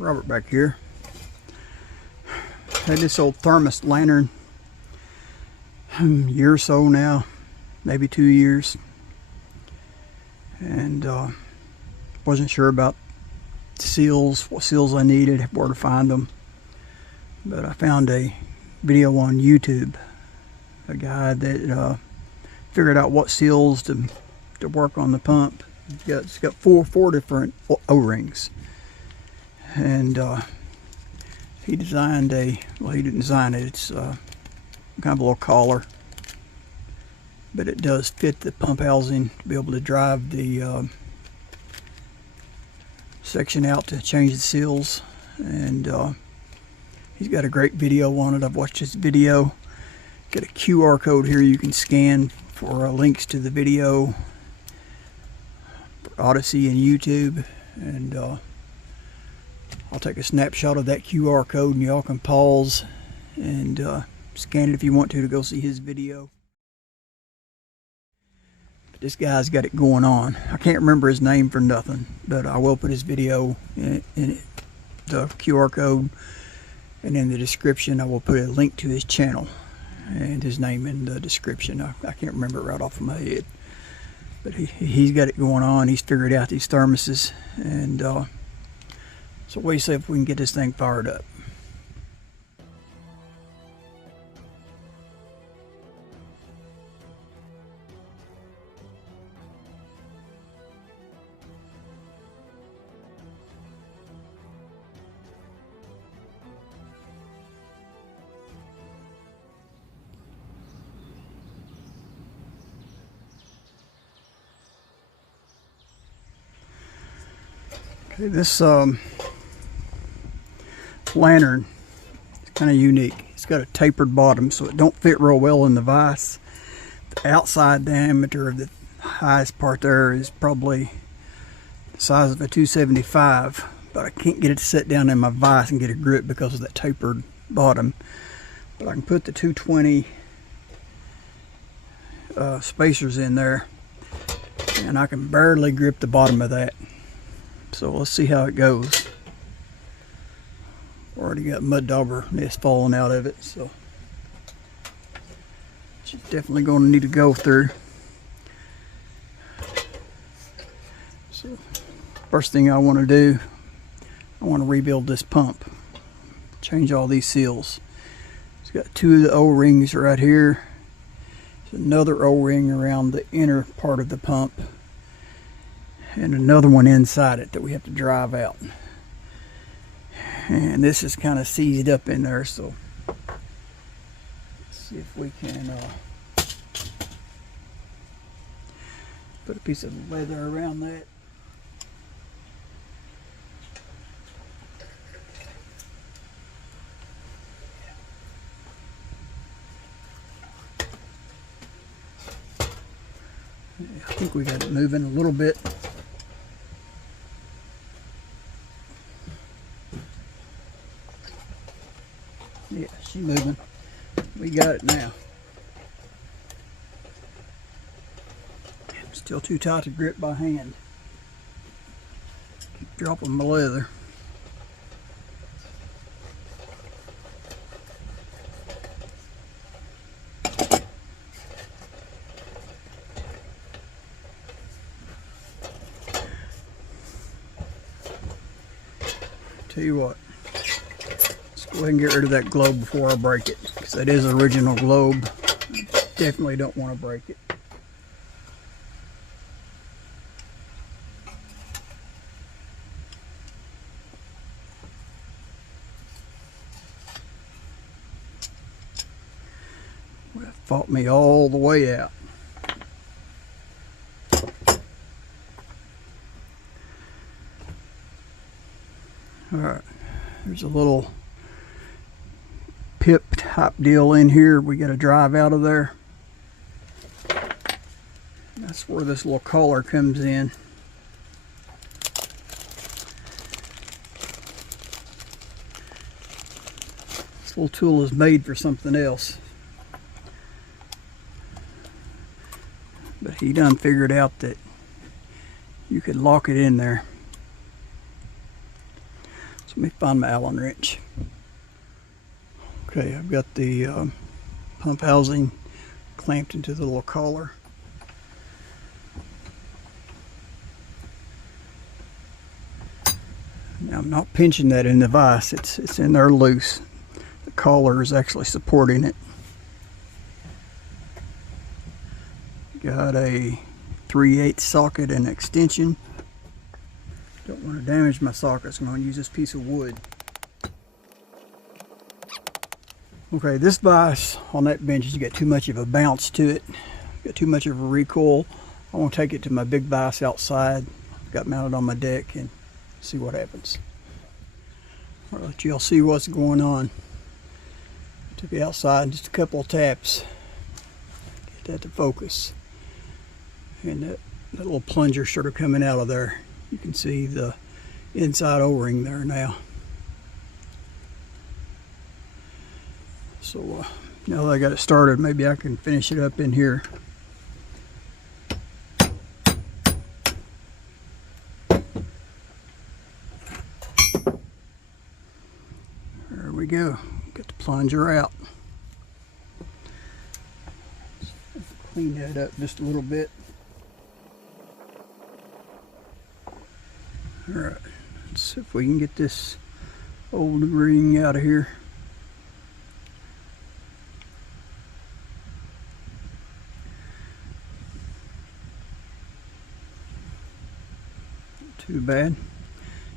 Robert back here. Had this old Thermos lantern a year or so now, maybe 2 years, and wasn't sure about seals, what seals I needed, where to find them, but I found a video on YouTube, a guy that figured out what seals to work on the pump. It's got four different O-rings, and he designed well, he didn't design it, it's kind of a little collar, but it does fit the pump housing to be able to drive the section out to change the seals. And he's got a great video on it. I've watched this video. Got a QR code here you can scan for links to the video for Odyssey and YouTube, and I'll take a snapshot of that QR code and y'all can pause and scan it if you want to go see his video. But this guy's got it going on. I can't remember his name for nothing, but I will put his video in the QR code, and in the description I will put a link to his channel and his name in the description. I can't remember it right off of my head, but he's got it going on. He's figured out these thermoses, and so what do you say if we can get this thing fired up? Okay, this lantern is kind of unique. It's got a tapered bottom, so it don't fit real well in the vise. The outside diameter of the highest part there is probably the size of a 275, but I can't get it to sit down in my vise and get a grip because of that tapered bottom. But I can put the 220 spacers in there, and I can barely grip the bottom of that. So let's see how it goes. Already got mud dauber nest falling out of it, so it's definitely going to need to go through. So first thing I want to do, I want to rebuild this pump, change all these seals. It's got two of the O-rings right here. There's another O-ring around the inner part of the pump, and another one inside it that we have to drive out. And this is kind of seized up in there, so let's see if we can put a piece of leather around that. I think we got it moving a little bit. Yeah, she's moving. We got it now. Still too tight to grip by hand. Keep dropping my leather. Tell you what, let's go ahead and get rid of that globe before I break it, because that is an original globe. Definitely don't want to break it. Well, it fought me all the way out. Alright, there's a little pip type deal in here we got to drive out of there. That's where this little collar comes in. This little tool is made for something else, but he done figured out that you could lock it in there. So let me find my Allen wrench. Okay, I've got the pump housing clamped into the little collar. Now I'm not pinching that in the vise, it's in there loose. The collar is actually supporting it. Got a 3/8 socket and extension. Don't want to damage my sockets, I'm going to use this piece of wood. Okay, this vise on that bench has got too much of a bounce to it. Got too much of a recoil. I want to take it to my big vise outside. Got mounted on my deck and see what happens. I'll let y'all see what's going on. Took it outside, just a couple of taps. Get that to focus. And that little plunger started coming out of there. You can see the inside O-ring there now. So now that I got it started, maybe I can finish it up in here. There we go. Get the plunger out. Clean that up just a little bit. Alright, let's see if we can get this old ring out of here. Not too bad.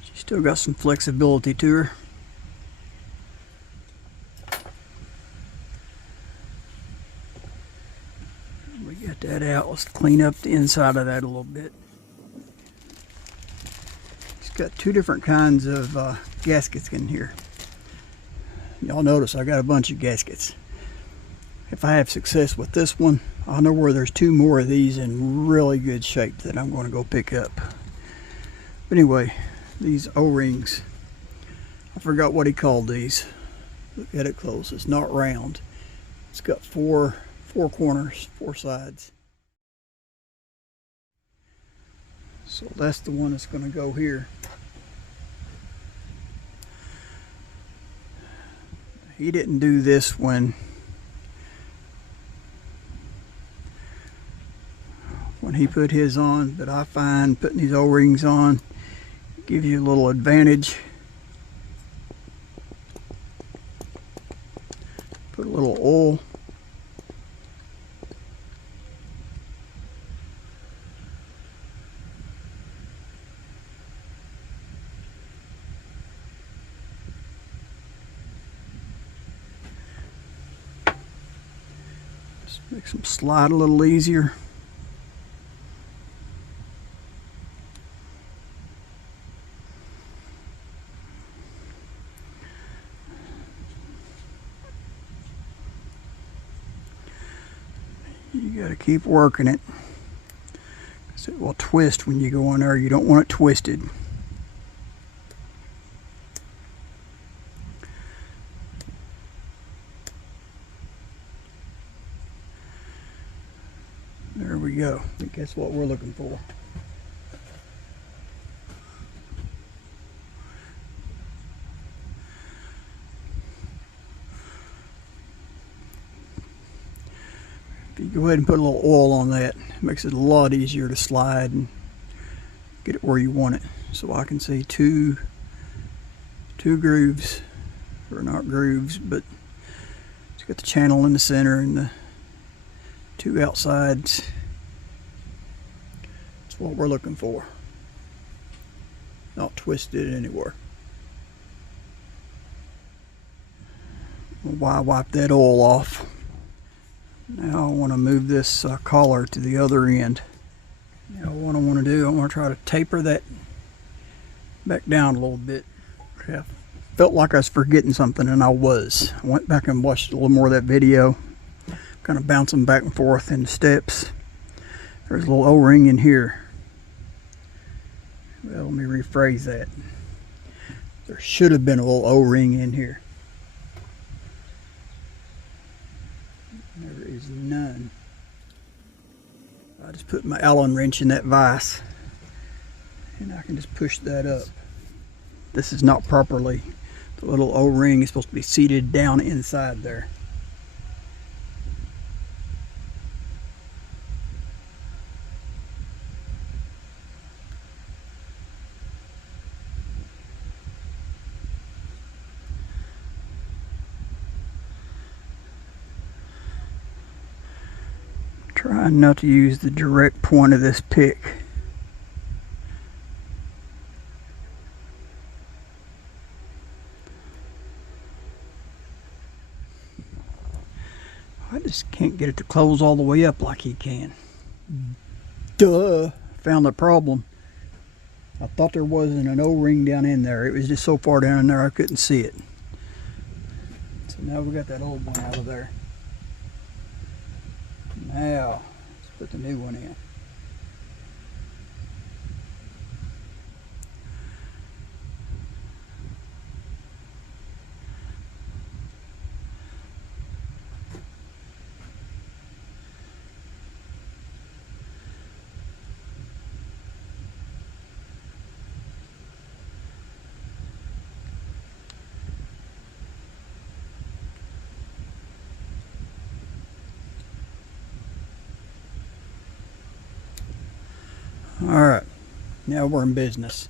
She's still got some flexibility to her. We got that out. Let's clean up the inside of that a little bit. Got two different kinds of gaskets in here. Y'all notice I got a bunch of gaskets. If I have success with this one, I know where there's two more of these in really good shape that I'm going to go pick up. But anyway, these O-rings, I forgot what he called these. Look at it close. It's not round. It's got four corners, four sides. So that's the one that's going to go here. He didn't do this when he put his on, but I find putting these O-rings on gives you a little advantage. Put a little oil. Makes them slide a little easier. You got to keep working it, because it will twist when you go in there. You don't want it twisted. There we go. I think that's what we're looking for. If you go ahead and put a little oil on that, it makes it a lot easier to slide and get it where you want it. So I can see two grooves, or not grooves, but it's got the channel in the center and the two outsides. That's what we're looking for. Not twisted anywhere. Why wipe that oil off? Now I want to move this collar to the other end. Now what I want to do, I want to try to taper that back down a little bit. Okay, I felt like I was forgetting something, and I was. I went back and watched a little more of that video. Kind of bouncing back and forth in the steps. There's a little O-ring in here. Well, let me rephrase that. There should have been a little O-ring in here. There is none. I just put my Allen wrench in that vise, and I can just push that up. this is not properly, the little O-ring is supposed to be seated down inside there. Trying not to use the direct point of this pick. I just can't get it to close all the way up like he can. Duh! Found the problem. I thought there wasn't an O-ring down in there. It was just so far down in there I couldn't see it. So now we got that old one out of there. Now, let's put the new one in. Alright, now we're in business.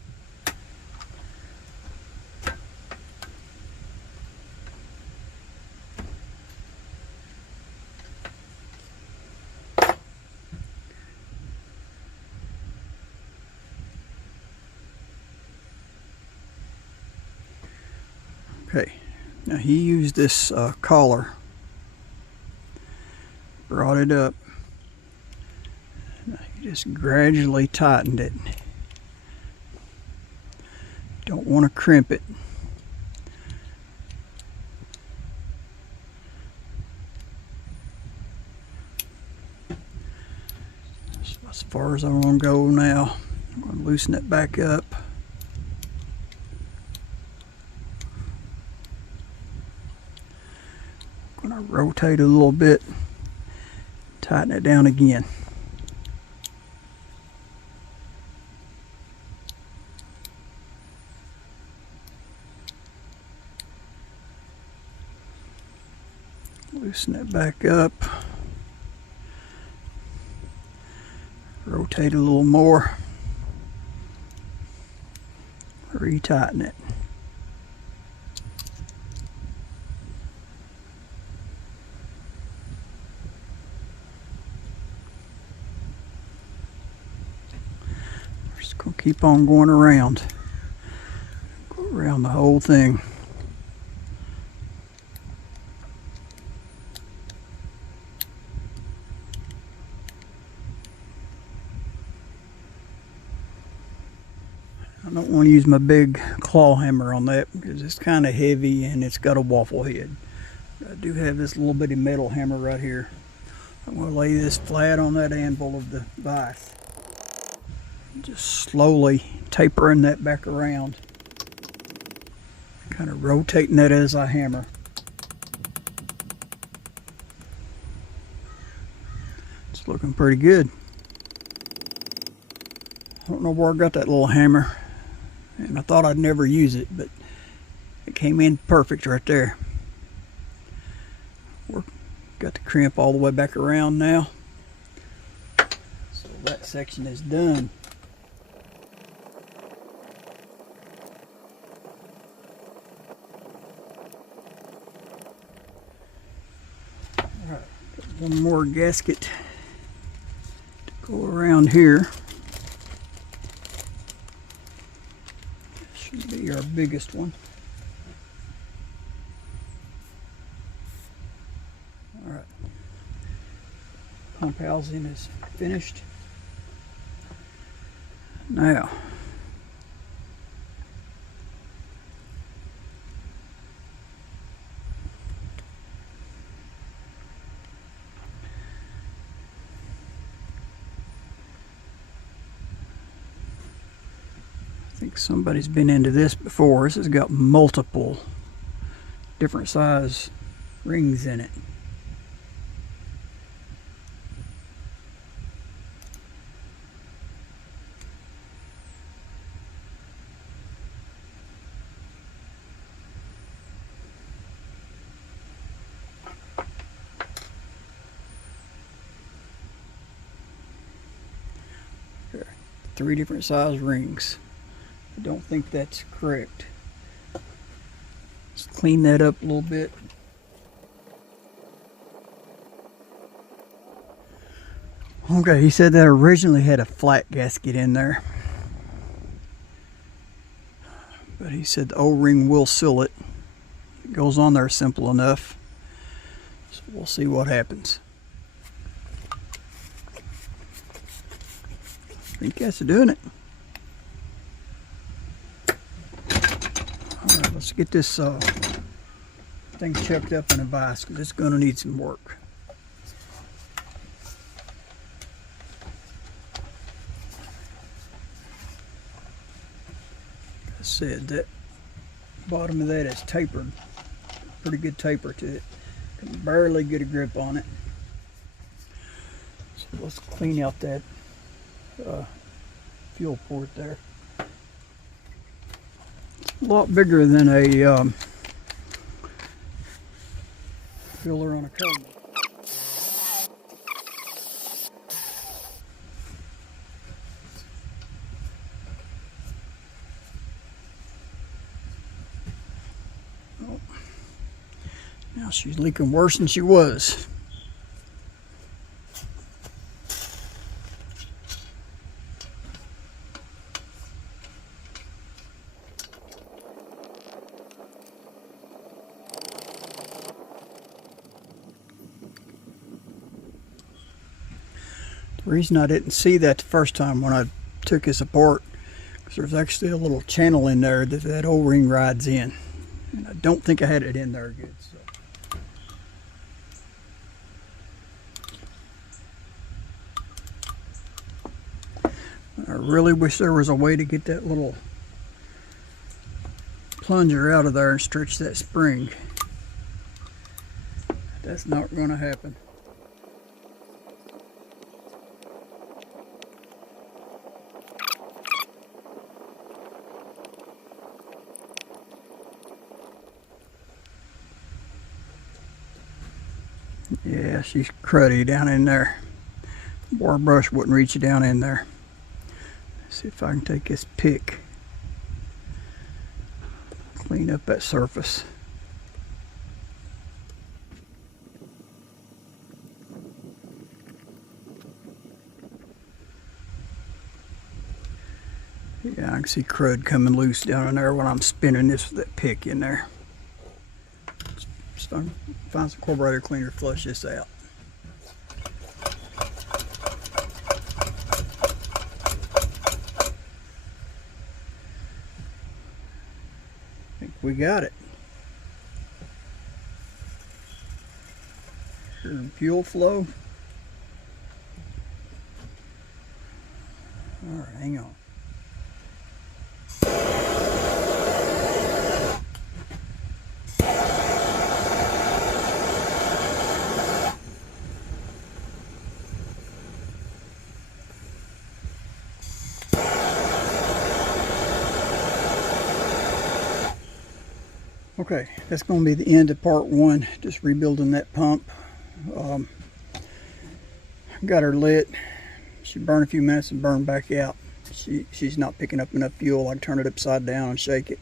Okay, now he used this collar, brought it up. Just gradually tightened it. Don't want to crimp it. As far as I want to go now, I'm going to loosen it back up. I'm going to rotate a little bit, tighten it down again. Loosen it back up, rotate a little more, retighten it. We're just going to keep on going around, go around the whole thing. I don't want to use my big claw hammer on that because it's kind of heavy and it's got a waffle head. I do have this little bitty metal hammer right here. I'm going to lay this flat on that anvil of the vise. Just slowly tapering that back around. Kind of rotating that as I hammer. It's looking pretty good. I don't know where I got that little hammer. And I thought I'd never use it, but it came in perfect right there. We're got the crimp all the way back around now. So that section is done. Alright, one more gasket to go around here. Be our biggest one. All right, pump housing is finished. Now, I think somebody's been into this before. This has got multiple different size rings in it. 3 different size rings. I don't think that's correct. Let's clean that up a little bit. Okay, he said that originally had a flat gasket in there, but he said the O-ring will seal it. It goes on there simple enough, so we'll see what happens. I think that's doing it. Alright, let's get this thing chucked up in a vise because it's going to need some work. I said that bottom of that is tapered. Pretty good taper to it. Can barely get a grip on it. So let's clean out that fuel port there. It's a lot bigger than a filler on a cone. Oh. Now she's leaking worse than she was. The reason I didn't see that the first time when I took this apart, because there's actually a little channel in there that that O-ring rides in. And I don't think I had it in there good. So I really wish there was a way to get that little plunger out of there and stretch that spring. That's not going to happen. Yeah, she's cruddy down in there. Wire brush wouldn't reach down in there. Let's see if I can take this pick, clean up that surface. Yeah, I can see crud coming loose down in there when I'm spinning this with that pick in there. Just find some carburetor cleaner, flush this out. I think we got it. Here's fuel flow. All right, hang on. Okay, that's going to be the end of part one, just rebuilding that pump. Got her lit. She burned a few minutes and burned back out. She's not picking up enough fuel. I turn it upside down and shake it.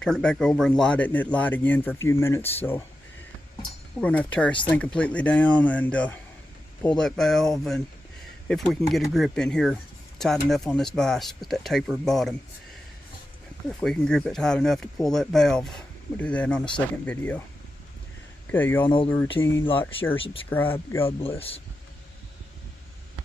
Turn it back over and light it, and it light again for a few minutes. So we're going to have to tear this thing completely down and pull that valve, and if we can get a grip in here tight enough on this vise with that tapered bottom, if we can grip it tight enough to pull that valve, we'll do that on a second video. Okay, y'all know the routine. Like, share, subscribe. God bless.